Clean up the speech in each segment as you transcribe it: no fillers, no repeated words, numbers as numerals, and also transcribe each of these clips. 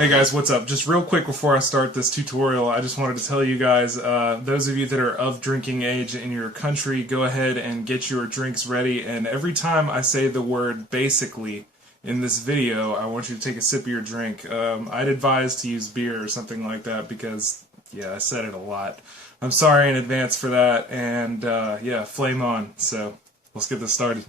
Hey guys, what's up? Just real quick before I start this tutorial, I just wanted to tell you guys, those of you that are of drinking age in your country, go ahead and get your drinks ready, and every time I say the word basically in this video, I want you to take a sip of your drink. I'd advise to use beer or something like that because, yeah, I said it a lot. I'm sorry in advance for that, and yeah, flame on. So, let's get this started.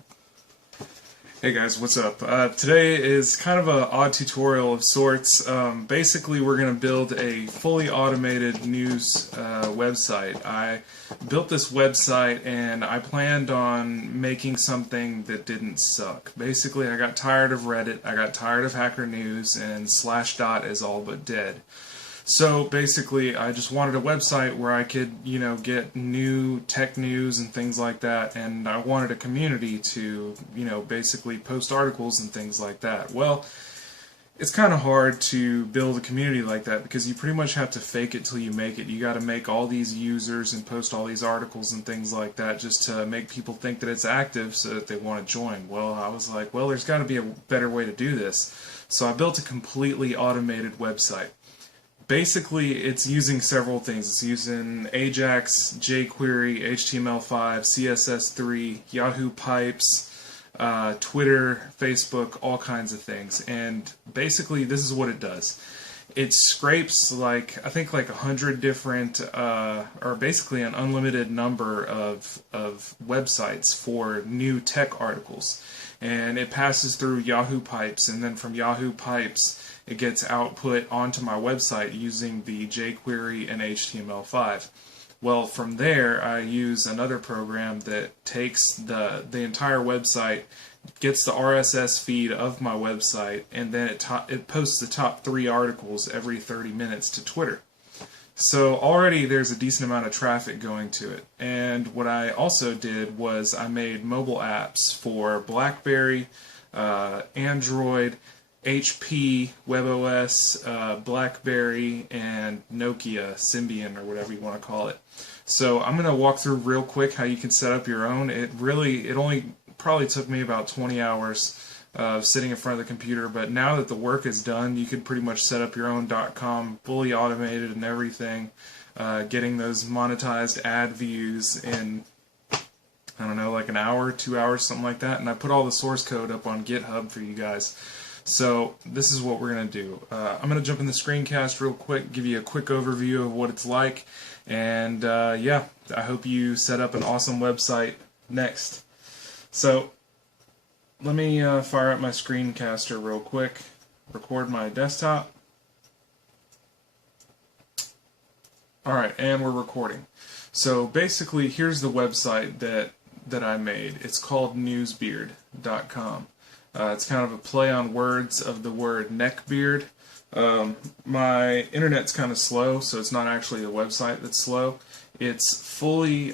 Hey guys, what's up? Today is kind of an odd tutorial of sorts. Basically, we're going to build a fully automated news website. I built this website and I planned on making something that didn't suck. Basically, I got tired of Reddit, I got tired of Hacker News, and Slashdot is all but dead. So basically, I just wanted a website where I could, get new tech news and things like that, and I wanted a community to, basically post articles and things like that. Well, it's kind of hard to build a community like that because you pretty much have to fake it till you make it. You got to make all these users and post all these articles and things like that just to make people think that it's active so that they want to join. Well, I was like, well, there's got to be a better way to do this. So I built a completely automated website. Basically, it's using several things. It's using Ajax, jQuery, HTML5, CSS3, Yahoo Pipes, Twitter, Facebook, all kinds of things. And basically, this is what it does. It scrapes I think 100 different, or basically an unlimited number of websites for new tech articles. And it passes through Yahoo Pipes, and then from Yahoo Pipes, it gets output onto my website using the jQuery and HTML5. Well, from there, I use another program that takes the entire website, gets the RSS feed of my website, and then it posts the top 3 articles every 30 minutes to Twitter. So already there's a decent amount of traffic going to it. And what I also did was I made mobile apps for BlackBerry, Android, HP, WebOS, BlackBerry, and Nokia, Symbian, or whatever you want to call it. So I'm going to walk through real quick how you can set up your own. It only probably took me about 20 hours of sitting in front of the computer, but now that the work is done, you can pretty much set up your own .com, fully automated and everything, getting those monetized ad views in, I don't know, like an hour, 2 hours, something like that, and I put all the source code up on GitHub for you guys. So this is what we're going to do. I'm going to jump in the screencast real quick, give you a quick overview of what it's like, and yeah, I hope you set up an awesome website next. So let me fire up my screencaster real quick, record my desktop. Alright, and we're recording. So basically, here's the website that I made. It's called newsbeard.com. It's kind of a play on words of the word neckbeard. My internet's kind of slow, so it's not actually the website that's slow. It's fully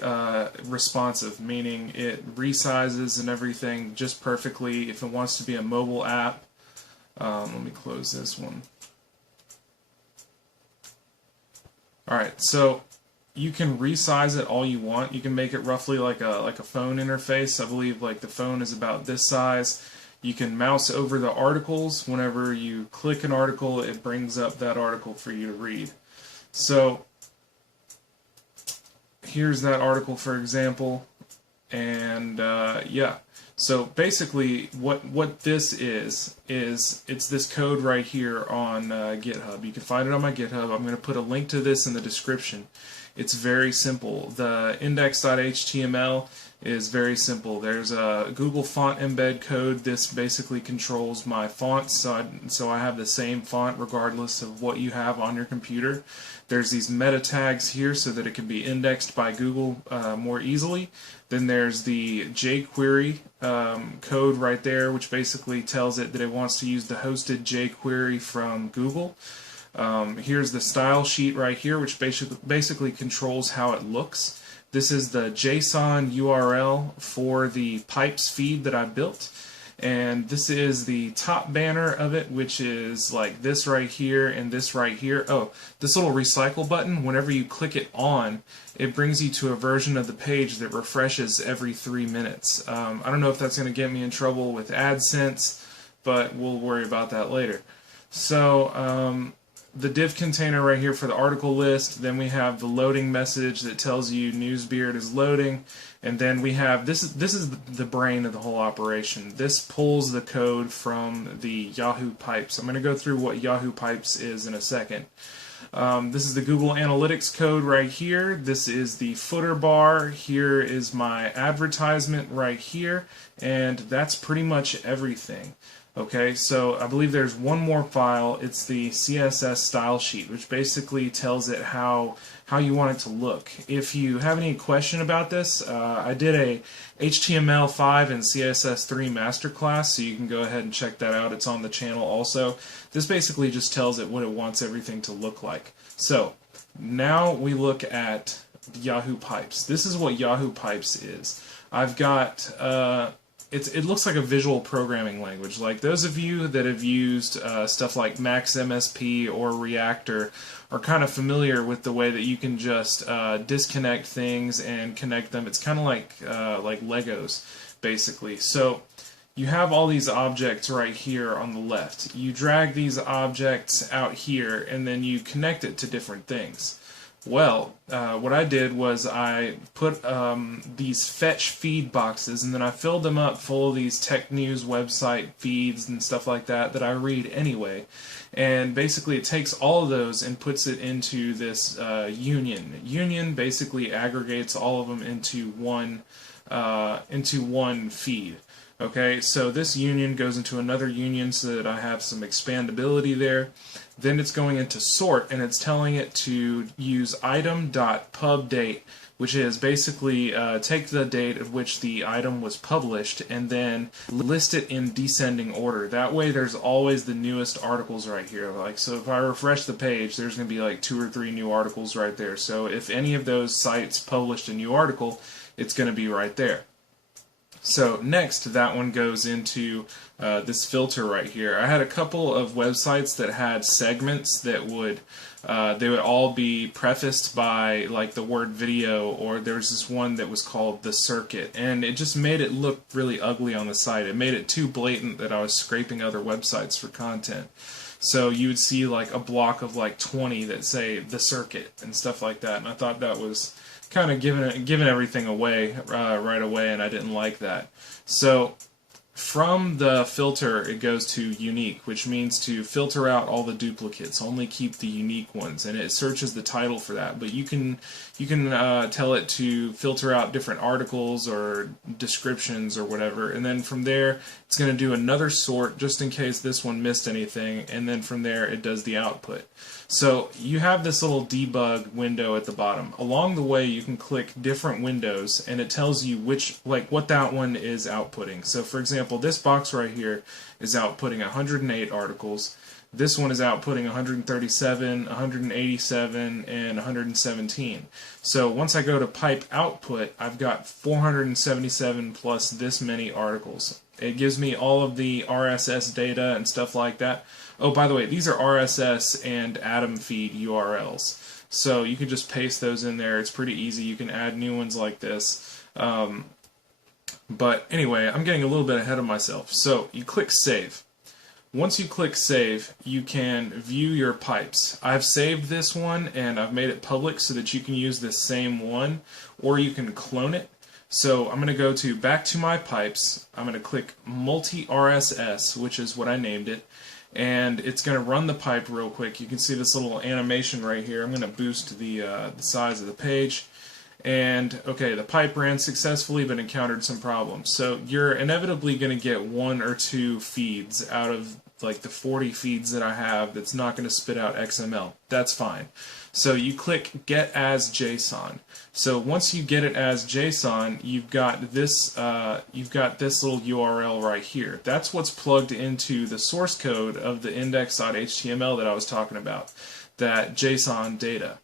responsive, meaning it resizes and everything just perfectly. If it wants to be a mobile app, let me close this one. Alright, so you can resize it all you want. You can make it roughly like a phone interface. I believe the phone is about this size. You can mouse over the articles. Whenever you click an article, it brings up that article for you to read. So here's that article, for example, and yeah. So basically, what this is it's this code right here on GitHub. You can find it on my GitHub. I'm going to put a link to this in the description. It's very simple. The index.html is very simple. There's a Google font embed code. This basically controls my fonts, so I have the same font regardless of what you have on your computer. There's these meta tags here so that it can be indexed by Google more easily. Then there's the jQuery code right there, which basically tells it that it wants to use the hosted jQuery from Google. Here's the style sheet right here, which basically controls how it looks. This is the JSON URL for the pipes feed that I built. And this is the top banner of it, which is like this right here and this right here. Oh, this little recycle button, whenever you click it on, it brings you to a version of the page that refreshes every 3 minutes. I don't know if that's going to get me in trouble with AdSense, but we'll worry about that later. So the div container right here for the article list, then we have the loading message that tells you Newsbeard is loading, and then we have this is the brain of the whole operation. This pulls the code from the Yahoo Pipes. I'm going to go through what Yahoo Pipes is in a second. This is the Google Analytics code right here. This is the footer bar. Here is my advertisement right here, and that's pretty much everything. Okay, so I believe there's one more file. It's the CSS style sheet, which basically tells it how you want it to look. If you have any question about this, I did a HTML5 and CSS3 masterclass, so you can go ahead and check that out. It's on the channel also. This basically just tells it what it wants everything to look like. So now we look at Yahoo Pipes. This is what Yahoo Pipes is. I've got it looks like a visual programming language. Like those of you that have used stuff like Max MSP or Reactor are kind of familiar with the way that you can just disconnect things and connect them. It's kind of like Legos, basically. So you have all these objects right here on the left. You drag these objects out here, and then you connect it to different things. Well, what I did was I put these fetch feed boxes, and then I filled them up full of these tech news website feeds and stuff like that that I read anyway. And basically it takes all of those and puts it into this union. Union basically aggregates all of them into one feed. Okay, so this union goes into another union so that I have some expandability there. Then it's going into sort, and it's telling it to use item.pubDate, which is basically take the date at which the item was published and then list it in descending order. That way there's always the newest articles right here. Like, so if I refresh the page, there's going to be like 2 or 3 new articles right there. So if any of those sites published a new article, it's going to be right there. So next, that one goes into this filter right here. I had a couple of websites that had segments that would they would all be prefaced by like the word video, or there was this one that was called The Circuit, and it just made it look really ugly on the site. It made it too blatant that I was scraping other websites for content. So you would see like a block of like 20 that say The Circuit and stuff like that, and I thought that was kind of giving everything away right away, and I didn't like that. So from the filter, it goes to unique, which means to filter out all the duplicates, only keep the unique ones, and it searches the title for that. But you can tell it to filter out different articles or descriptions or whatever, and then from there it's going to do another sort just in case this one missed anything, and then from there it does the output. So you have this little debug window at the bottom. Along the way you can click different windows, and it tells you what that one is outputting. So for example, this box right here is outputting 108 articles. This one is outputting 137, 187, and 117. So once I go to pipe output, I've got 477 plus this many articles. It gives me all of the RSS data and stuff like that. Oh, by the way, these are RSS and Atom feed URLs. So you can just paste those in there. It's pretty easy. You can add new ones like this. But anyway, I'm getting a little bit ahead of myself. So you click Save. Once you click Save, you can view your pipes. I've saved this one and I've made it public so that you can use this same one, or you can clone it. So I'm going to go to back to my pipes. I'm going to click multi-RSS, which is what I named it, and it's going to run the pipe real quick. You can see this little animation right here. I'm going to boost the size of the page. And okay, the pipe ran successfully but encountered some problems. So you're inevitably going to get 1 or 2 feeds out of like the 40 feeds that I have that's not going to spit out XML. That's fine. So you click Get as JSON. So once you get it as JSON, you've got this little URL right here. That's what's plugged into the source code of the index.html that I was talking about, that JSON data.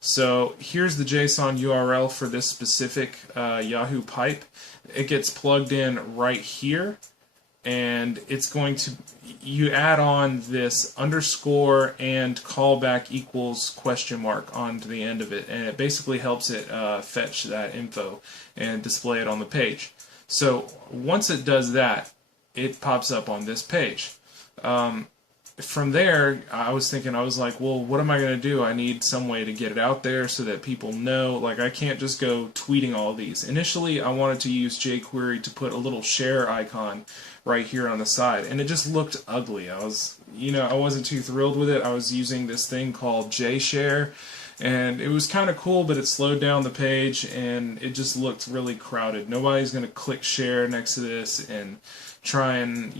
So here's the JSON URL for this specific Yahoo pipe. It gets plugged in right here, and it's going to, you add on this underscore and callback equals question mark onto the end of it, and it basically helps it fetch that info and display it on the page. So once it does that, it pops up on this page. from there, I was thinking, I was like, well, what am I going to do? I need some way to get it out there so that people know. Like, I can't just go tweeting all these. Initially, I wanted to use jQuery to put a little share icon right here on the side, and it just looked ugly. I wasn't too thrilled with it. I was using this thing called JShare, and it was kind of cool, but it slowed down the page, and it just looked really crowded. Nobody's going to click share next to this and try and,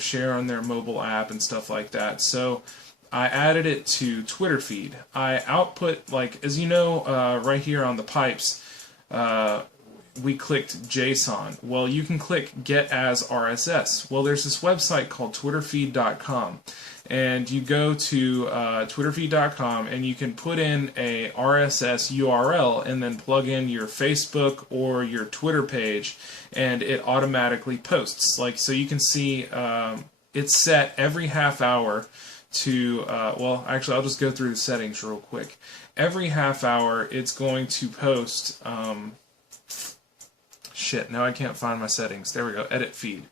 share on their mobile app and stuff like that. So I added it to Twitter feed. I output, like, as you know, right here on the pipes, we clicked JSON. Well, you can click get as RSS. Well, there's this website called twitterfeed.com, and you go to twitterfeed.com and you can put in a RSS URL and then plug in your Facebook or your Twitter page, and it automatically posts. Like, so you can see it's set every half hour to, well, actually, I'll just go through the settings real quick. Every half hour, it's going to post, shit, now I can't find my settings. There we go, edit feed.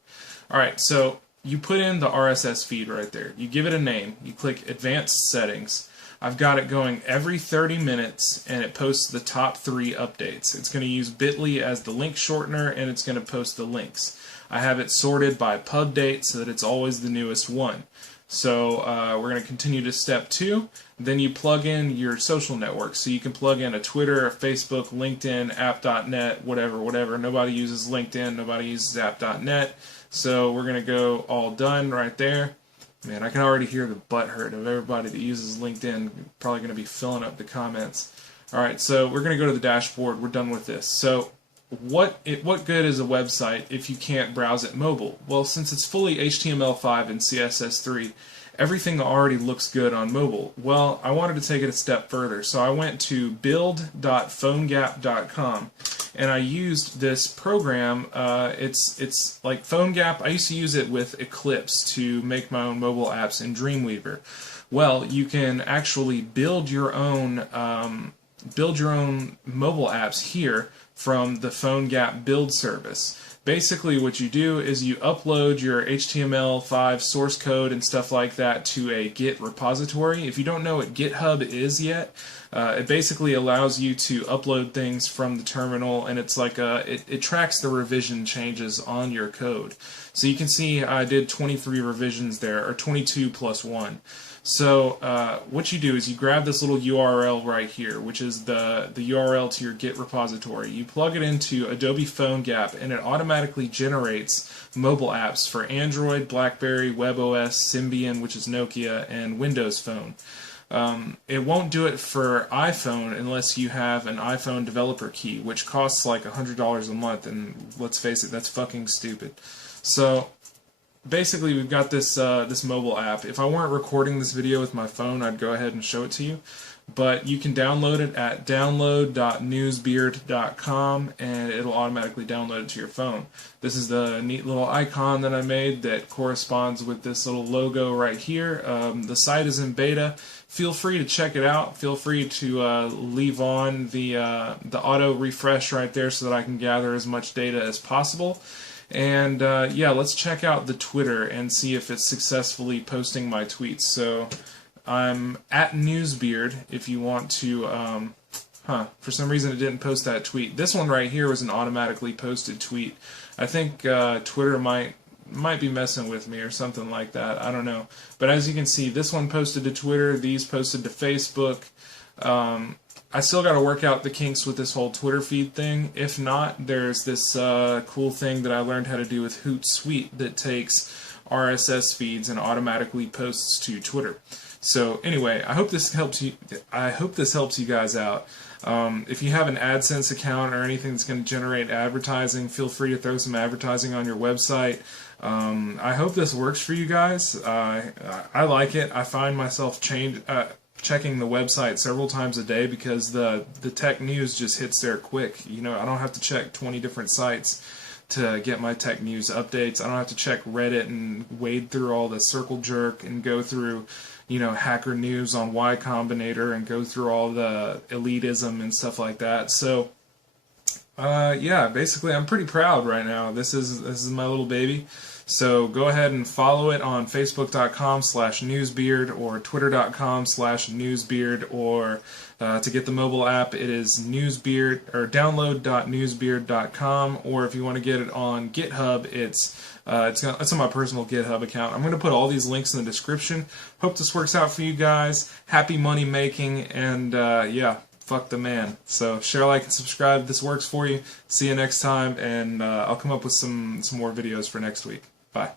Alright, so you put in the RSS feed right there. You give it a name. You click advanced settings. I've got it going every 30 minutes, and it posts the top 3 updates. It's going to use Bitly as the link shortener, and it's going to post the links. I have it sorted by pub date so that it's always the newest one. So we're going to continue to step 2. Then you plug in your social networks. So you can plug in a Twitter, a Facebook, LinkedIn, app.net, whatever. Nobody uses LinkedIn. Nobody uses app.net. So we're going to go all done right there. Man, I can already hear the butt hurt of everybody that uses LinkedIn. Probably going to be filling up the comments. Alright, so we're going to go to the dashboard. We're done with this. So what good is a website if you can't browse it mobile? Well, since it's fully HTML5 and CSS3, everything already looks good on mobile. Well, I wanted to take it a step further, so I went to build.phonegap.com, and I used this program. It's like PhoneGap. I used to use it with Eclipse to make my own mobile apps in Dreamweaver. Well, you can actually build your own mobile apps here from the PhoneGap build service. Basically what you do is you upload your HTML5 source code and stuff like that to a Git repository. If you don't know what GitHub is yet, it basically allows you to upload things from the terminal, and it's like it tracks the revision changes on your code. So you can see I did 23 revisions there, or 22 plus 1. So what you do is you grab this little URL right here, which is the URL to your Git repository. You plug it into Adobe PhoneGap, and it automatically generates mobile apps for Android, BlackBerry, WebOS, Symbian, which is Nokia, and Windows Phone. It won't do it for iPhone unless you have an iPhone developer key, which costs like $100 a month, and let's face it, that's fucking stupid. So basically, we've got this this mobile app. If I weren't recording this video with my phone, I'd go ahead and show it to you. But you can download it at download.newsbeard.com, and it'll automatically download it to your phone. This is the neat little icon that I made that corresponds with this little logo right here. The site is in beta. Feel free to check it out. Feel free to leave on the auto refresh right there so that I can gather as much data as possible. And yeah, let's check out the Twitter and see if it's successfully posting my tweets. So I'm at Newsbeard if you want to, for some reason it didn't post that tweet. This one right here was an automatically posted tweet. I think Twitter might be messing with me or something like that. I don't know. But as you can see, this one posted to Twitter, these posted to Facebook. I still got to work out the kinks with this whole Twitter feed thing. If not, there's this cool thing that I learned how to do with Hootsuite that takes RSS feeds and automatically posts to Twitter. So anyway, I hope this helps you. I hope this helps you guys out. If you have an AdSense account or anything that's going to generate advertising, feel free to throw some advertising on your website. I hope this works for you guys. I like it. I find myself checking the website several times a day because the tech news just hits there quick. You know, I don't have to check 20 different sites to get my tech news updates. I don't have to check Reddit and wade through all the circle jerk and go through, you know, Hacker News on Y Combinator and go through all the elitism and stuff like that. So yeah, basically I'm pretty proud right now. This is my little baby. So go ahead and follow it on Facebook.com/newsbeard or Twitter.com/newsbeard, or to get the mobile app, it is newsbeard or download.newsbeard.com, or if you want to get it on GitHub, it's on my personal GitHub account. I'm going to put all these links in the description. Hope this works out for you guys. Happy money making, and yeah, fuck the man. So share, like, and subscribe if this works for you. See you next time, and I'll come up with some more videos for next week. Bye.